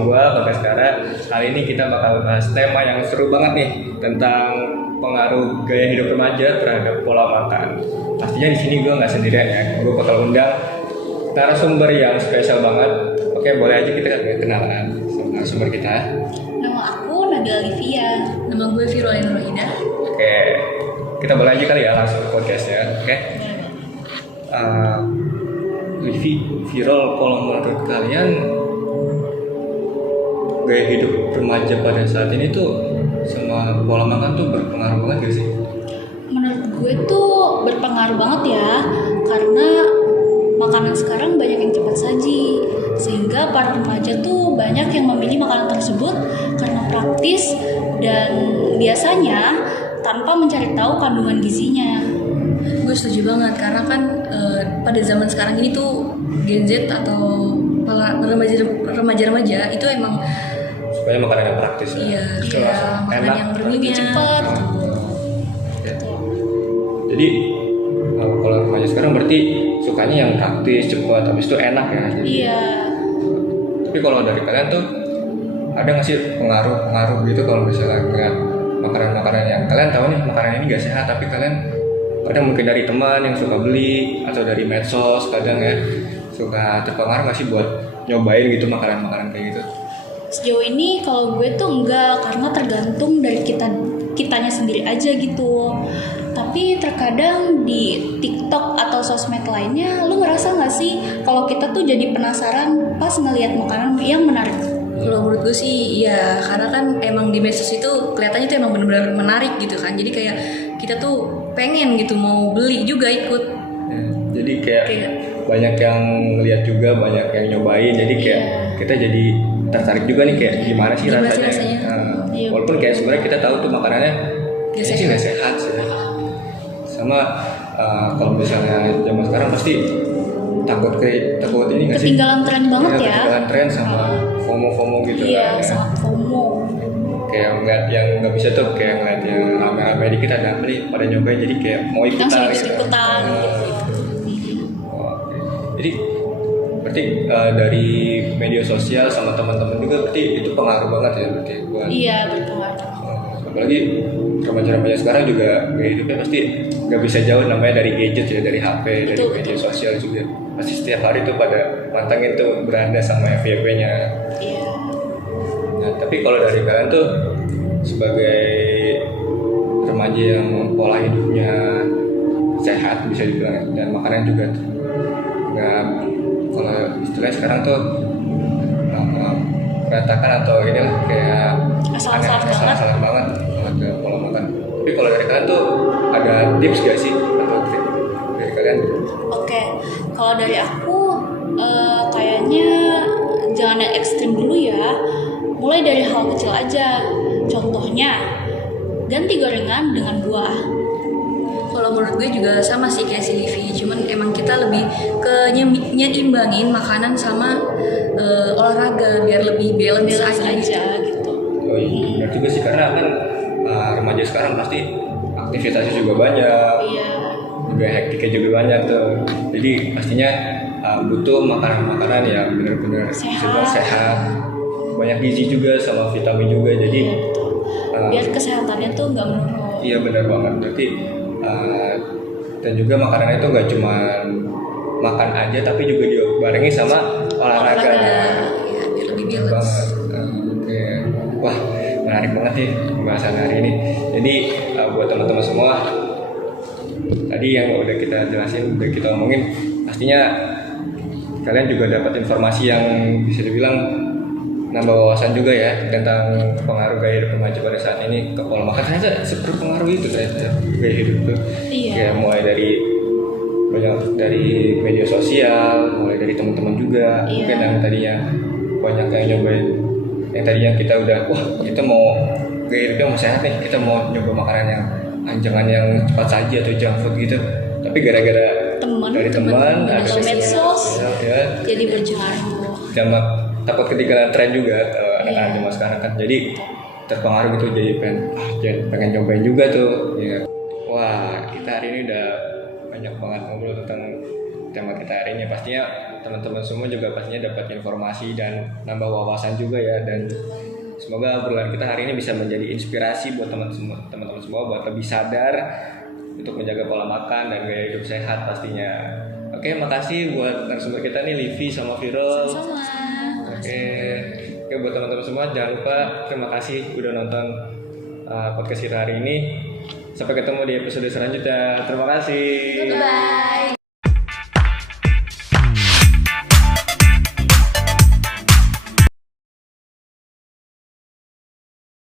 sama gua Bagas Kara. Kali ini kita bakal bahas tema yang seru banget nih tentang pengaruh gaya hidup remaja terhadap pola makan. Pastinya di sini gua nggak sendirian ya. Gua bakal undang narasumber yang spesial banget. Oke, boleh aja kita kenalan sama narasumber kita. Nama aku Nadia Olivia. Nama gue Firolin Rohida. Oke, kita boleh aja kali ya langsung ke podcastnya. Oke. Viral, kalau menurut kalian gaya hidup remaja pada saat ini tuh sama pola makan tuh berpengaruh banget gak sih? Menurut gue tuh berpengaruh banget ya, karena makanan sekarang banyak yang cepat saji, sehingga para remaja tuh banyak yang memilih makanan tersebut karena praktis dan biasanya tanpa mencari tahu kandungan gizinya. Gue setuju banget karena kan pada zaman sekarang ini tuh Gen Z atau remaja-remaja itu emang Supaya makanan yang praktis ya. iya makanan enak, yang Lebih berminyak cepat. Ya. Jadi kalau remaja sekarang berarti sukanya yang praktis, cepat, habis itu enak ya. Jadi, Iya. Tapi kalau dari kalian tuh ada nggak sih pengaruh gitu kalau misalnya ngeliat makanan-makanan yang kalian tahu nih makanan ini nggak sehat, tapi kalian kadang mungkin dari teman yang suka beli atau dari medsos kadang ya suka terpengaruh nggak sih buat nyobain gitu makanan-makanan kayak gitu? Sejauh ini kalau gue tuh enggak, karena tergantung dari kitanya sendiri aja gitu. Tapi terkadang di TikTok atau sosmed lainnya, lu ngerasa nggak sih kalau kita tuh jadi penasaran pas ngelihat makanan yang menarik? Kalau menurut gue sih iya, karena kan emang di medsos itu kelihatannya tuh emang benar-benar menarik gitu kan, jadi kayak kita tuh pengen gitu mau beli juga ikut. Ya, jadi kayak banyak yang lihat juga, banyak yang nyobain, jadi kayak kita jadi tertarik juga nih kayak gimana sih rasanya. Iya. Walaupun kayak sebenarnya kita tahu tuh makanannya Nggak sih nggak sehat sih. Sama kalau misalnya zaman sekarang pasti takut ini nggak sih? Ketinggalan tren banget ya. Ketinggalan tren sama FOMO gitu Iya, kan. sangat FOMO. Kayak ngeliat yang nggak bisa tuh kayak ngeliat yang rame-rame dikit ada apa nih pada nyobain, jadi kayak mau ikutan Langsung gitu. ikutan gitu. Oke. Jadi berarti dari media sosial sama teman-teman juga berarti itu pengaruh banget ya berarti buat. Iya, berpengaruh. Apalagi remaja-remaja sekarang juga gaya hidupnya pasti nggak bisa jauh namanya dari gadget ya, dari HP, dari media sosial juga. Pasti setiap hari tuh pada mantengin tuh beranda sama FYP-nya. Iya. Nah, tapi kalau dari kalian tuh sebagai remaja yang pola hidupnya sehat bisa dibilang, dan makanan juga tuh nggak, kalau istilahnya sekarang tuh berantakan atau ini lah kayak asal-asalan banget ke pola makan. Tapi kalau dari kalian tuh ada tips gak sih atau trik dari kalian? Oke, kalau dari aku kayaknya jangan yang ekstrim dulu ya. Mulai dari hal kecil aja. Contohnya, ganti gorengan dengan buah. Kalau menurut gue juga sama sih kayak si Livi, cuman emang kita lebih ke nyimbangin makanan sama olahraga biar lebih balance aja gitu. Oh iya, benar juga sih, karena kan remaja sekarang pasti aktivitasnya juga banyak, Iya. juga hektiknya juga banyak tuh. Jadi pastinya butuh makanan-makanan yang benar-benar sehat, banyak gizi juga sama vitamin juga. Jadi Iya, betul. Biar kesehatannya tuh nggak menurun. iya benar banget. Berarti dan juga makanannya itu nggak cuma makan aja, tapi juga dibarengi sama olahraga. ya biar lebih balance. Oke. Wah, menarik banget nih pembahasan hari ini. Jadi buat teman-teman semua, tadi yang udah kita jelasin, udah kita omongin, pastinya kalian juga dapat informasi yang bisa dibilang nambah wawasan juga ya tentang pengaruh gaya hidup remaja pada saat ini ke pola makan. Ternyata berpengaruh itu ternyata gaya hidup tuh. Iya. Kayak mulai dari media sosial, mulai dari teman-teman juga. Iya. Mungkin yang tadinya banyak yang nyobain, yang tadinya kita udah kita mau gaya hidupnya mau sehat nih, kita mau nyoba makanan yang jangan yang cepat saji atau junk food gitu. Tapi gara-gara dari teman ada medsos, ya, jadi berpengaruh. sama takut ketinggalan tren juga anak-anak zaman sekarang kan, jadi terpengaruh gitu, jadi pengen nyobain juga tuh ya. Wah, kita hari ini udah banyak banget ngobrol tentang tema kita hari ini. Pastinya teman-teman semua juga pastinya dapat informasi dan nambah wawasan juga ya, dan semoga obrolan kita hari ini bisa menjadi inspirasi buat teman-teman semua buat lebih sadar untuk menjaga pola makan dan gaya hidup sehat pastinya. Oke, makasih buat narasumber kita nih Livi sama Virol. Sama-sama. Oke, buat teman-teman semua jangan lupa terima kasih udah nonton podcast kita hari ini. Sampai ketemu di episode selanjutnya. Terima kasih. Bye.